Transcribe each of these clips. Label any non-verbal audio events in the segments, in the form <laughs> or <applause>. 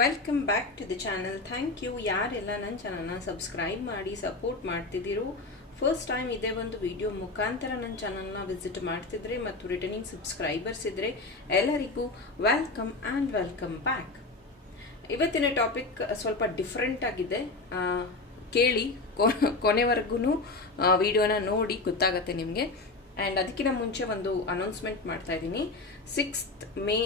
Welcome back to the channel thank you ಯಾರೆಲ್ಲ ನನ್ನ ಚಾನಲ್ನ ಸಬ್ಸ್ಕ್ರೈಬ್ ಮಾಡಿ ಸಪೋರ್ಟ್ ಮಾಡ್ತಿದ್ದೀರೋ ಫಸ್ಟ್ ಟೈಮ್ ಇದೇ ಒಂದು ವಿಡಿಯೋ ಮುಖಾಂತರ ನನ್ನ ಚಾನಲ್ನ ವಿಸಿಟ್ ಮಾಡ್ತಿದ್ರೆ ಮತ್ತು ರಿಟರ್ನಿಂಗ್ ಸಬ್ಸ್ಕ್ರೈಬರ್ಸ್ ಇದ್ದರೆ ಎಲ್ಲರಿಗೂ ವೆಲ್ಕಮ್ ಆ್ಯಂಡ್ ವೆಲ್ಕಮ್ ಬ್ಯಾಕ್ ಇವತ್ತಿನ ಟಾಪಿಕ್ ಸ್ವಲ್ಪ ಡಿಫ್ರೆಂಟ್ ಆಗಿದೆ. ಕೇಳಿ ಕೊನೆವರೆಗೂ ವಿಡಿಯೋನ ನೋಡಿ ಗೊತ್ತಾಗತ್ತೆ ನಿಮಗೆ. ಆ್ಯಂಡ್ ಅದಕ್ಕಿಂತ ಮುಂಚೆ ಒಂದು ಅನೌನ್ಸ್ಮೆಂಟ್ ಮಾಡ್ತಾ ಇದ್ದೀನಿ. Sixth May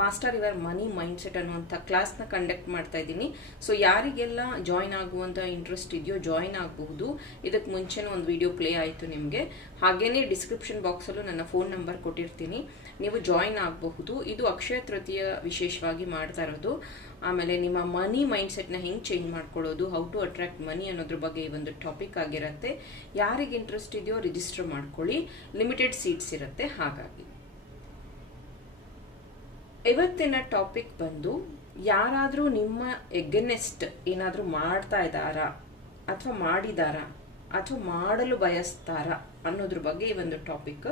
master your money mindset ಅನ್ನುವಂಥ ಕ್ಲಾಸ್ನ ಕಂಡಕ್ಟ್ ಮಾಡ್ತಾ ಇದ್ದೀನಿ. ಸೊ ಯಾರಿಗೆಲ್ಲ ಜಾಯ್ನ್ ಆಗುವಂಥ ಇಂಟ್ರೆಸ್ಟ್ ಇದೆಯೋ ಜಾಯ್ನ್ ಆಗಬಹುದು. ಇದಕ್ಕೆ ಮುಂಚೆನೂ ಒಂದು ವಿಡಿಯೋ ಪ್ಲೇ ಆಯಿತು ನಿಮಗೆ. ಹಾಗೇನೇ ಡಿಸ್ಕ್ರಿಪ್ಷನ್ ಬಾಕ್ಸಲ್ಲೂ ನನ್ನ ಫೋನ್ ನಂಬರ್ ಕೊಟ್ಟಿರ್ತೀನಿ. ನೀವು ಜಾಯ್ನ್ ಆಗಬಹುದು. ಇದು ಅಕ್ಷಯ ತೃತೀಯ ವಿಶೇಷವಾಗಿ ಮಾಡ್ತಾ ಇರೋದು. ಆಮೇಲೆ ನಿಮ್ಮ ಮನಿ ಮೈಂಡ್ ಸೆಟ್ನ ಹೆಂಗೆ ಚೇಂಜ್ ಮಾಡ್ಕೊಳ್ಳೋದು ಹೌ ಟು ಅಟ್ರಾಕ್ಟ್ ಮನಿ ಅನ್ನೋದ್ರ ಬಗ್ಗೆ ಈ ಒಂದು ಟಾಪಿಕ್ ಆಗಿರುತ್ತೆ. ಯಾರಿಗೆ ಇಂಟ್ರೆಸ್ಟ್ ಇದೆಯೋ ರಿಜಿಸ್ಟರ್ ಮಾಡ್ಕೊಳ್ಳಿ. ಲಿಮಿಟೆಡ್ ಸೀಟ್ಸ್ ಇರುತ್ತೆ, ಹಾಗಾಗಿ. ಇವತ್ತಿನ ಟಾಪಿಕ್ ಬಂದು, ಯಾರಾದರೂ ನಿಮ್ಮ ಎಗ್ನೆಸ್ಟ್ ಏನಾದರೂ ಮಾಡ್ತಾ ಇದ್ದಾರಾ, ಅಥವಾ ಮಾಡಿದಾರಾ, ಅಥವಾ ಮಾಡಲು ಬಯಸ್ತಾರಾ ಅನ್ನೋದ್ರ ಬಗ್ಗೆ ಈ ಒಂದು ಟಾಪಿಕ್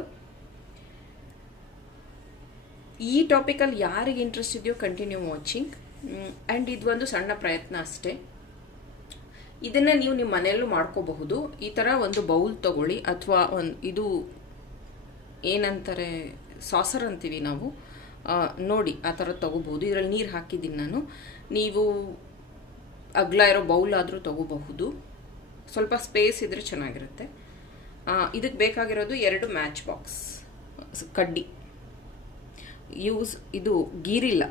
ಈ ಟಾಪಿಕಲ್ಲಿ ಯಾರಿಗೆ ಇಂಟ್ರೆಸ್ಟ್ ಇದೆಯೋ ಕಂಟಿನ್ಯೂ ವಾಚಿಂಗ್ ಆ್ಯಂಡ್ ಇದು ಒಂದು ಸಣ್ಣ ಪ್ರಯತ್ನ ಅಷ್ಟೇ. ಇದನ್ನು ನೀವು ನಿಮ್ಮ ಮನೆಯಲ್ಲೂ ಮಾಡ್ಕೋಬಹುದು. ಈ ಥರ ಒಂದು ಬೌಲ್ ತಗೊಳ್ಳಿ, ಅಥವಾ ಒಂದು ಇದು ಏನಂತಾರೆ ಸಾಸರ್ ಅಂತೀವಿ ನಾವು. ನೋಡಿ, ಆ ಥರ ತಗೋಬಹುದು. ಇದರಲ್ಲಿ ನೀರು ಹಾಕಿದ್ದೀನಿ ನಾನು. ನೀವು ಅಗ್ಲ ಇರೋ ಬೌಲ್ ಆದರೂ ತಗೋಬಹುದು. ಸ್ವಲ್ಪ ಸ್ಪೇಸ್ ಇದ್ದರೆ ಚೆನ್ನಾಗಿರುತ್ತೆ. ಇದಕ್ಕೆ ಬೇಕಾಗಿರೋದು ಎರಡು ಮ್ಯಾಚ್ ಬಾಕ್ಸ್ ಕಡ್ಡಿ. ಯೂಸ್ ಇದು ಗೀರಿಲ್ಲ.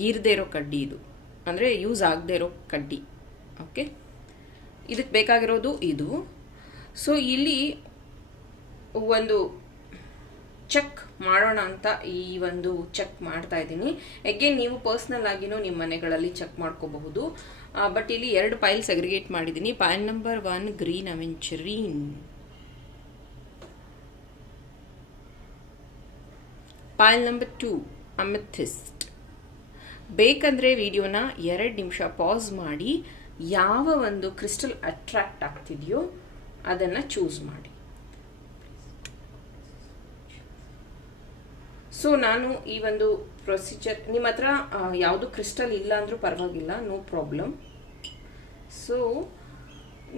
ಗೀರದೇ ಇರೋ ಕಡ್ಡಿ ಇದು. ಅಂದರೆ ಯೂಸ್ ಆಗದೆ ಇರೋ ಕಡ್ಡಿ. ಓಕೆ ಇದಕ್ಕೆ ಬೇಕಾಗಿರೋದು ಇದು. ಸೊ ಇಲ್ಲಿ ಒಂದು ಚೆಕ್ ಮಾಡೋಣ ಅಂತ ಈ ಒಂದು ಚೆಕ್ ಮಾಡ್ತಾ ಇದ್ದೀನಿ. ಎಗೇನ್ ನೀವು ಪರ್ಸ್ನಲ್ ಆಗಿನೂ ನಿಮ್ಮ ಮನೆಗಳಲ್ಲಿ ಚೆಕ್ ಮಾಡ್ಕೋಬಹುದು. ಬಟ್ ಇಲ್ಲಿ ಎರಡು ಪೈಲ್ ಸೆಗ್ರಿಗೇಟ್ ಮಾಡಿದ್ದೀನಿ. Pile number one green aventurine pile number two amethyst ಬೇಕಂದರೆ ವಿಡಿಯೋನ ಎರಡು ನಿಮಿಷ ಪಾಸ್ ಮಾಡಿ ಯಾವ ಒಂದು ಕ್ರಿಸ್ಟಲ್ ಅಟ್ರಾಕ್ಟ್ ಆಗ್ತಿದೆಯೋ ಅದನ್ನು ಚೂಸ್ ಮಾಡಿ. ಸೊ ನಾನು ಈ ಒಂದು ಪ್ರೊಸೀಜರ್ ನಿಮ್ಮ ಹತ್ರ ಯಾವುದು ಕ್ರಿಸ್ಟಲ್ ಇಲ್ಲ ಅಂದರೂ ಪರವಾಗಿಲ್ಲ ನೋ ಪ್ರಾಬ್ಲಮ್ ಸೊ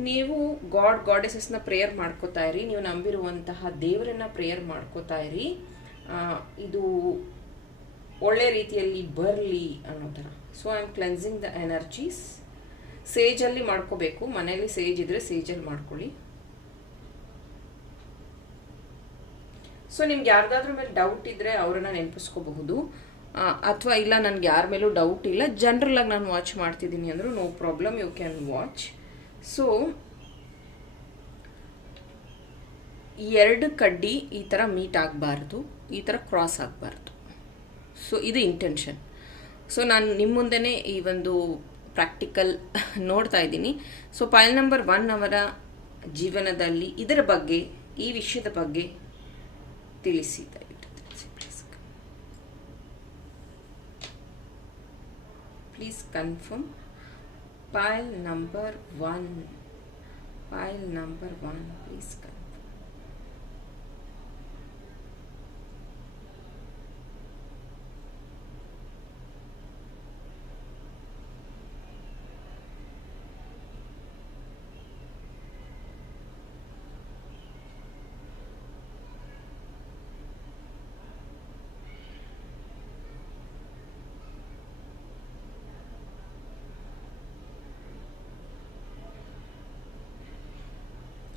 ನೀವು ಗಾಡ್ ಗಾಡೆಸಸ್ನ ಪ್ರೇಯರ್ ಮಾಡ್ಕೋತಾ ಇರಿ, ನೀವು ನಂಬಿರುವಂತಹ ದೇವರನ್ನ ಪ್ರೇಯರ್ ಮಾಡ್ಕೋತಾ ಇರಿ. ಇದು ಒಳ್ಳೆ ರೀತಿಯಲ್ಲಿ ಬರಲಿ ಅನ್ನೋ ಥರ. So I am cleansing the energies ಸೇಜಲ್ಲಿ ಮಾಡ್ಕೋಬೇಕು. ಮನೆಯಲ್ಲಿ ಸೇಜ್ ಇದ್ರೆ ಸೇಜಲ್ಲಿ ಮಾಡ್ಕೊಳ್ಳಿ. ಸೊ ನಿಮ್ಗೆ ಯಾರ್ದಾದ್ರ ಮೇಲೆ ಡೌಟ್ ಇದ್ರೆ ಅವರನ್ನ ನೆನಪಿಸ್ಕೋಬಹುದು. ಅಥವಾ ಇಲ್ಲ, ನನಗೆ ಯಾರ ಮೇಲೂ ಡೌಟ್ ಇಲ್ಲ. ಜನರಲ್ ಆಗಿ ನಾನು ವಾಚ್ ಮಾಡ್ತಿದ್ದೀನಿ ಅಂದರೂ no problem you can watch so ಎರಡು ಕಡ್ಡಿ ಈ ಥರ ಮೀಟ್ ಆಗಬಾರ್ದು. ಈ ಥರ ಕ್ರಾಸ್ ಆಗಬಾರ್ದು. ಸೊ ಇದು ಇಂಟೆನ್ಷನ್ ಸೊ ನಾನು ನಿಮ್ಮ ಮುಂದೆನೇ ಈ ಒಂದು ಪ್ರಾಕ್ಟಿಕಲ್ <laughs> ನೋಡ್ತಾ ಇದ್ದೀನಿ. ಸೊ ಪಾಯಲ್ ನಂಬರ್ ಒನ್ ಅವರ ಜೀವನದಲ್ಲಿ ಇದರ ಬಗ್ಗೆ, ಈ ವಿಷಯದ ಬಗ್ಗೆ ತಿಳಿಸಿ. Please please confirm Payal number one Payal number one please confirm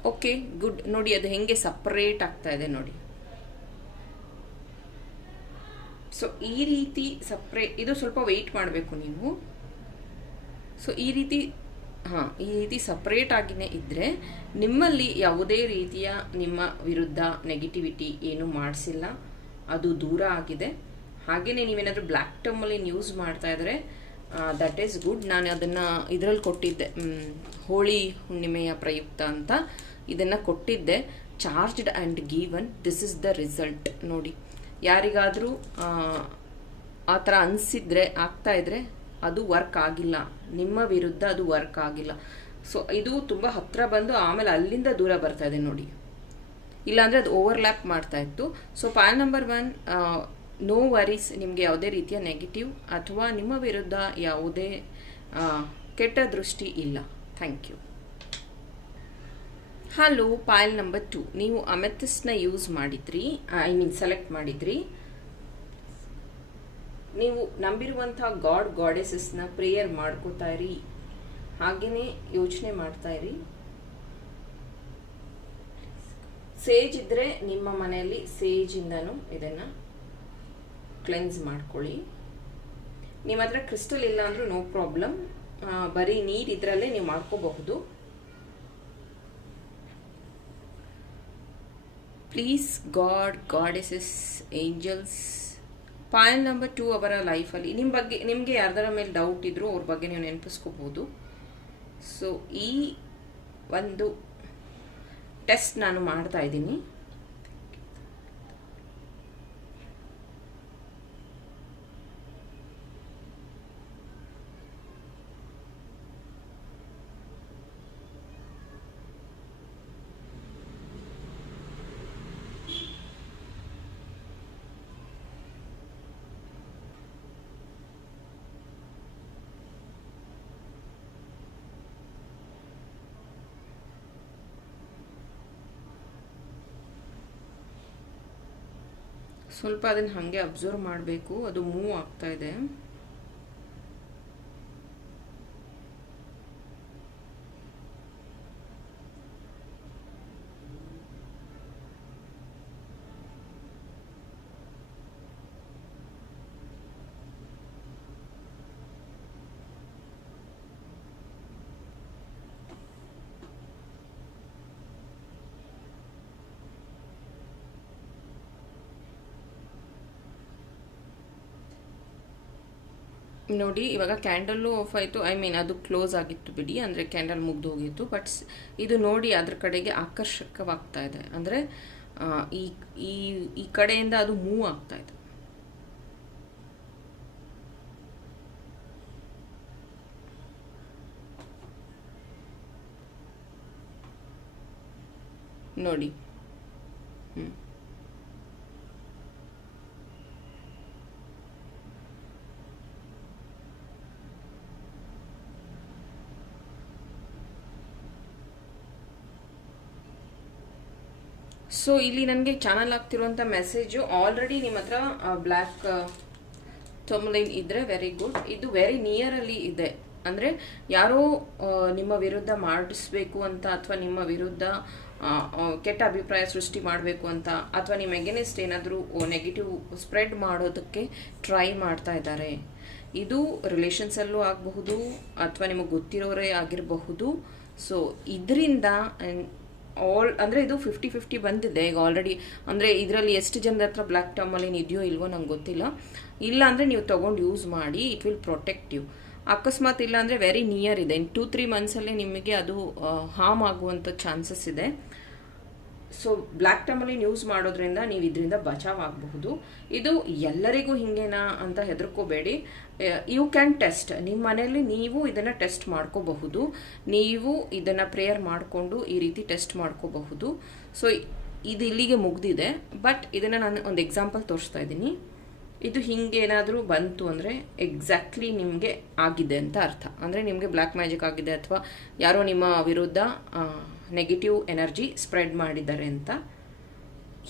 okay, good. ನೋಡಿ, ಅದು ಹೆಂಗೆ ಸಪ್ರೇಟ್ ಆಗ್ತಾ ಇದೆ ನೋಡಿ. ಸೊ ಈ ರೀತಿ ಸಪ್ರೇಟ್ ಇದು ಸ್ವಲ್ಪ ವೆಯ್ಟ್ ಮಾಡಬೇಕು ನೀವು. ಸೊ ಈ ರೀತಿ, ಹಾಂ, ಈ ರೀತಿ ಸಪ್ರೇಟ್ ಆಗಿನೇ ಇದ್ದರೆ ನಿಮ್ಮಲ್ಲಿ ಯಾವುದೇ ರೀತಿಯ ನಿಮ್ಮ ವಿರುದ್ಧ ನೆಗೆಟಿವಿಟಿ ಏನು ಮಾಡಿಸಿಲ್ಲ. ಅದು ದೂರ ಆಗಿದೆ. ಹಾಗೆಯೇ ನೀವೇನಾದರೂ ಬ್ಲ್ಯಾಕ್ ಟರ್ಮಲ್ಲಿ ನ್ಯೂಸ್ ಮಾಡ್ತಾ ಇದ್ದರೆ ದಟ್ ಈಸ್ ಗುಡ್ ನಾನು ಅದನ್ನು ಇದರಲ್ಲಿ ಕೊಟ್ಟಿದ್ದೆ ಹೋಳಿ ಹುಣ್ಣಿಮೆಯ ಪ್ರಯುಕ್ತ ಅಂತ. ಇದನ್ನು ಕೊಟ್ಟಿದ್ದೆ charged and given this is the result ನೋಡಿ, ಯಾರಿಗಾದರೂ, ಆ ಥರ ಅನಿಸಿದ್ರೆ, ಆಗ್ತಾ ಇದ್ರೆ ಅದು ವರ್ಕ್ ಆಗಿಲ್ಲ. ನಿಮ್ಮ ವಿರುದ್ಧ ಅದು ವರ್ಕ್ ಆಗಿಲ್ಲ. ಸೊ ಇದು ತುಂಬ ಹತ್ತಿರ ಬಂದು ಆಮೇಲೆ ಅಲ್ಲಿಂದ ದೂರ ಬರ್ತಾ ಇದೆ ನೋಡಿ. ಇಲ್ಲಾಂದರೆ ಅದು ಓವರ್ಲ್ಯಾಪ್ ಮಾಡ್ತಾ ಇತ್ತು. So file number one no worries ನಿಮಗೆ ಯಾವುದೇ ರೀತಿಯ ನೆಗೆಟಿವ್ ಅಥವಾ ನಿಮ್ಮ ವಿರುದ್ಧ ಯಾವುದೇ ಕೆಟ್ಟ ದೃಷ್ಟಿ ಇಲ್ಲ. Thank you hello Payal number two. ನೀವು ಅಮೆಥಿಸ್ನ ಯೂಸ್ ಮಾಡಿದ್ರಿ ಐ ಮೀನ್ ಸೆಲೆಕ್ಟ್ ಮಾಡಿದ್ರಿ. ನೀವು ನಂಬಿರುವಂಥ ಗಾಡ್, ಗಾಡೆಸಸ್ನ ಪ್ರೇಯರ್ ಮಾಡ್ಕೋತಾ ಇರಿ. ಹಾಗೇನೆ ಯೋಚನೆ ಮಾಡ್ತಾ ಇರಿ. ಸೇಜ್ ಇದ್ರೆ ನಿಮ್ಮ ಮನೆಯಲ್ಲಿ ಸೇಜಿಂದನೂ ಇದನ್ನ ಕ್ಲೆನ್ಸ್ ಮಾಡ್ಕೊಳ್ಳಿ. ನಿಮ್ಮ ಹತ್ರ ಕ್ರಿಸ್ಟಲ್ ಇಲ್ಲ ಅಂದ್ರೂ ನೋ ಪ್ರಾಬ್ಲಮ್. ಬರೀ ನೀರು ಇದರಲ್ಲೇ ನೀವು ಮಾಡ್ಕೋಬಹುದು. Please god goddesses angels Payal number two ಅವರ ಲೈಫಲ್ಲಿ ನಿಮ್ಮ ಬಗ್ಗೆ, ನಿಮಗೆ ಯಾರ್ದಾರ ಮೇಲೆ ಡೌಟ್ ಇದ್ದರೂ ಅವ್ರ ಬಗ್ಗೆ ನೀವು ನೆನಪಿಸ್ಕೋಬೋದು. ಸೊ ಈ ಒಂದು ಟೆಸ್ಟ್ ನಾನು ಮಾಡ್ತಾ ಇದ್ದೀನಿ. ಸ್ವಲ್ಪ ಅದನ್ನ ಹಾಗೆ ಅಬ್ಸರ್ವ್ ಮಾಡಬೇಕು ಅದು ಮೂವ್ ಆಗ್ತಾ ಇದೆ. ನೋಡಿ, ಇವಾಗ ಕ್ಯಾಂಡಲ್ಲು ಆಫ್ ಆಯಿತು. ಐ ಮೀನ್ ಅದು ಕ್ಲೋಸ್ ಆಗಿತ್ತು ಬಿಡಿ, ಅಂದರೆ ಕ್ಯಾಂಡಲ್ ಮುಗ್ದು ಹೋಗಿತ್ತು. ಬಟ್ ಇದು ನೋಡಿ ಅದ್ರ ಕಡೆಗೆ ಆಕರ್ಷಕವಾಗ್ತಾ ಇದೆ. ಅಂದರೆ ಈ ಈ ಈ ಕಡೆಯಿಂದ ಅದು ಮೂವ್ ಆಗ್ತಾ ಇದೆ. ನೋಡಿ. ಹ್ಞೂ ಸೊ ಇಲ್ಲಿ ನನಗೆ ಚಾನಲ್ ಆಗ್ತಿರುವಂಥ ಮೆಸೇಜು ಆಲ್ರೆಡಿ ನಿಮ್ಮ ಹತ್ರ ಬ್ಲ್ಯಾಕ್ ಟೊಮ್ಲೈನ್ ಇದ್ರೆ ವೆರಿ ಗುಡ್ ಇದು ವೆರಿ ನಿಯರಲ್ಲಿ ಇದೆ. ಅಂದರೆ ಯಾರೋ ನಿಮ್ಮ ವಿರುದ್ಧ ಮಾಡಿಸ್ಬೇಕು ಅಂತ ಅಥವಾ ನಿಮ್ಮ ವಿರುದ್ಧ ಕೆಟ್ಟ ಅಭಿಪ್ರಾಯ ಸೃಷ್ಟಿ ಮಾಡಬೇಕು ಅಂತ ಅಥವಾ ನಿಮ್ಮ ಎಗೇನೆಸ್ಟ್ ಏನಾದರೂ ನೆಗೆಟಿವ್ ಸ್ಪ್ರೆಡ್ ಮಾಡೋದಕ್ಕೆ ಟ್ರೈ ಮಾಡ್ತಾ ಇದ್ದಾರೆ. ಇದು ರಿಲೇಷನ್ಸಲ್ಲೂ ಆಗಬಹುದು ಅಥವಾ ನಿಮಗೆ ಗೊತ್ತಿರೋರೇ ಆಗಿರಬಹುದು. ಸೊ ಇದರಿಂದ ಆಲ್ ಅಂದರೆ ಇದು ಫಿಫ್ಟಿ ಫಿಫ್ಟಿ ಬಂದಿದೆ. ಈಗ ಆಲ್ರೆಡಿ ಅಂದರೆ ಇದರಲ್ಲಿ ಎಷ್ಟು ಜನರ ಹತ್ರ ಬ್ಲ್ಯಾಕ್ ಟರ್ಮಲ್ಲಿ ಇದೆಯೋ ಇಲ್ವೋ ನಂಗೆ ಗೊತ್ತಿಲ್ಲ. ಇಲ್ಲ ಅಂದರೆ ನೀವು ತೊಗೊಂಡು ಯೂಸ್ ಮಾಡಿ ಇಟ್ ವಿಲ್ ಪ್ರೊಟೆಕ್ಟ್ ಯು ಅಕಸ್ಮಾತ್ ಇಲ್ಲ ಅಂದರೆ ವೆರಿ ನಿಯರ್ ಇದೆ. ಇನ್ ಟೂ ತ್ರೀ ಮಂತ್ಸಲ್ಲೇ ನಿಮಗೆ ಅದು ಹಾರ್ಮ್ ಆಗುವಂಥ ಚಾನ್ಸಸ್ ಇದೆ. ಸೊ ಬ್ಲ್ಯಾಕ್ ಟಮಲಿನ್ ಯೂಸ್ ಮಾಡೋದ್ರಿಂದ ನೀವು ಇದರಿಂದ ಬಚಾವ್ ಆಗಬಹುದು ಇದು ಎಲ್ಲರಿಗೂ ಹಿಂಗೇನಾ ಅಂತ ಹೆದರ್ಕೋಬೇಡಿ. ಯು ಕ್ಯಾನ್ ಟೆಸ್ಟ್ ನಿಮ್ಮ ಮನೆಯಲ್ಲಿ ನೀವು ಇದನ್ನು ಟೆಸ್ಟ್ ಮಾಡ್ಕೋಬಹುದು. ನೀವು ಇದನ್ನು ಪ್ರೇಯರ್ ಮಾಡಿಕೊಂಡು ಈ ರೀತಿ ಟೆಸ್ಟ್ ಮಾಡ್ಕೋಬಹುದು. ಸೊ ಇದು ಇಲ್ಲಿಗೆ ಮುಗ್ದಿದೆ. ಬಟ್ ಇದನ್ನು ನಾನು ಒಂದು ಎಕ್ಸಾಂಪಲ್ ತೋರಿಸ್ತಾ ಇದ್ದೀನಿ. ಇದು ಹಿಂಗೇನಾದರೂ ಬಂತು ಅಂದರೆ ಎಕ್ಸಾಕ್ಟ್ಲಿ ನಿಮಗೆ ಆಗಿದೆ ಅಂತ ಅರ್ಥ. ಅಂದರೆ ನಿಮಗೆ ಬ್ಲ್ಯಾಕ್ ಮ್ಯಾಜಿಕ್ ಆಗಿದೆ ಅಥವಾ ಯಾರೋ ನಿಮ್ಮ ವಿರುದ್ಧ ನೆಗೆಟಿವ್ ಎನರ್ಜಿ ಸ್ಪ್ರೆಡ್ ಮಾಡಿದ್ದಾರೆ ಅಂತ.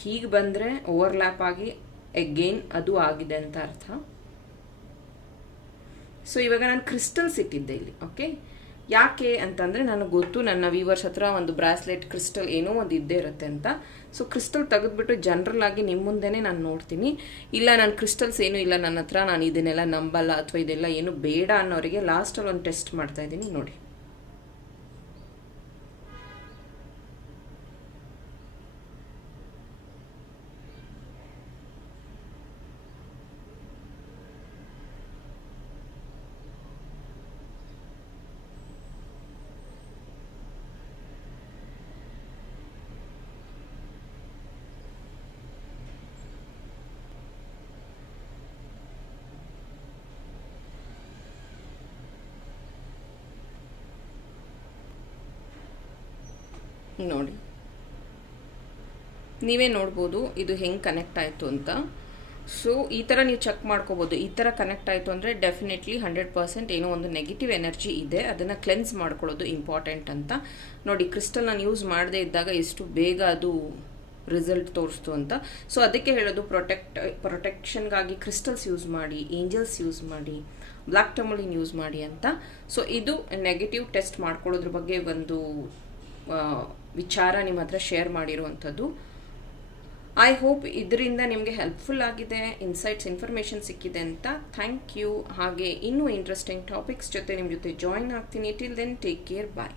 ಹೀಗೆ ಬಂದರೆ ಓವರ್ಲ್ಯಾಪ್ ಆಗಿ ಎಗೇನ್ ಅದು ಆಗಿದೆ ಅಂತ ಅರ್ಥ. ಸೊ ಇವಾಗ ನಾನು ಕ್ರಿಸ್ಟಲ್ಸ್ ಇಟ್ಟಿದ್ದೆ ಇಲ್ಲಿ ಓಕೆ ಯಾಕೆ ಅಂತಂದರೆ ನನಗೆ ಗೊತ್ತು ನನ್ನ ವೀವರ್ಸ್ ಹತ್ರ ಒಂದು ಬ್ರಾಸ್ಲೆಟ್ ಕ್ರಿಸ್ಟಲ್ ಏನೋ ಒಂದು ಇದ್ದೇ ಇರುತ್ತೆ ಅಂತ. ಸೊ ಕ್ರಿಸ್ಟಲ್ ತೆಗೆದುಬಿಟ್ಟು ಜನರಲ್ ಆಗಿ ನಿಮ್ಮ ಮುಂದೆನೇ ನಾನು ನೋಡ್ತೀನಿ. ಇಲ್ಲ, ನಾನು ಕ್ರಿಸ್ಟಲ್ಸ್ ಏನೂ ಇಲ್ಲ, ನನ್ನ ಹತ್ರ ನಾನು ಇದನ್ನೆಲ್ಲ ನಂಬಲ್ಲ ಅಥವಾ ಇದೆಲ್ಲ ಏನು ಬೇಡ ಅನ್ನೋರಿಗೆ ಲಾಸ್ಟಲ್ಲಿ ಒಂದು ಟೆಸ್ಟ್ ಮಾಡ್ತಾ ಇದ್ದೀನಿ, ನೋಡಿ. ನೋಡಿ. ನೀವೇ ನೋಡ್ಬೋದು ಇದು ಹೆಂಗೆ ಕನೆಕ್ಟ್ ಆಯಿತು ಅಂತ. ಸೊ ಈ ಥರ ನೀವು ಚೆಕ್ ಮಾಡ್ಕೋಬೋದು. ಈ ಥರ ಕನೆಕ್ಟ್ ಆಯಿತು ಅಂದರೆ ಡೆಫಿನೆಟ್ಲಿ ಹಂಡ್ರೆಡ್ ಪರ್ಸೆಂಟ್ ಏನೋ ಒಂದು ನೆಗೆಟಿವ್ ಎನರ್ಜಿ ಇದೆ. ಅದನ್ನು ಕ್ಲೆನ್ಸ್ ಮಾಡ್ಕೊಳ್ಳೋದು ಇಂಪಾರ್ಟೆಂಟ್ ಅಂತ. ನೋಡಿ ಕ್ರಿಸ್ಟಲ್ ನಾನು ಯೂಸ್ ಮಾಡದೇ ಇದ್ದಾಗ ಎಷ್ಟು ಬೇಗ ಅದು ರಿಸಲ್ಟ್ ತೋರಿಸ್ತು ಅಂತ. ಸೊ ಅದಕ್ಕೆ ಹೇಳೋದು ಪ್ರೊಟೆಕ್ಟ್ ಪ್ರೊಟೆಕ್ಷನ್ಗಾಗಿ ಕ್ರಿಸ್ಟಲ್ಸ್ ಯೂಸ್ ಮಾಡಿ ಏಂಜಲ್ಸ್ ಯೂಸ್ ಮಾಡಿ ಬ್ಲ್ಯಾಕ್ ಟಮಲಿನ್ ಯೂಸ್ ಮಾಡಿ ಅಂತ. ಸೊ ಇದು ನೆಗೆಟಿವ್ ಟೆಸ್ಟ್ ಮಾಡ್ಕೊಳ್ಳೋದ್ರ ಬಗ್ಗೆ ಒಂದು ವಿಚಾರ ನಿಮ್ಮ ಹತ್ರ ಶೇರ್ ಮಾಡಿರುವಂಥದ್ದು. ಐ ಹೋಪ್ ಇದರಿಂದ ನಿಮಗೆ ಹೆಲ್ಪ್ಫುಲ್ ಆಗಿದೆ ಇನ್ಸೈಟ್ಸ್ ಇನ್ಫಾರ್ಮೇಷನ್ ಸಿಕ್ಕಿದೆ ಅಂತ. ಥ್ಯಾಂಕ್ ಯು ಹಾಗೆ ಇನ್ನೂ ಇಂಟ್ರೆಸ್ಟಿಂಗ್ ಟಾಪಿಕ್ಸ್ ಜೊತೆ ನಿಮ್ಮ ಜೊತೆ ಜಾಯಿನ್ ಆಗ್ತೀನಿ. Till then take care bye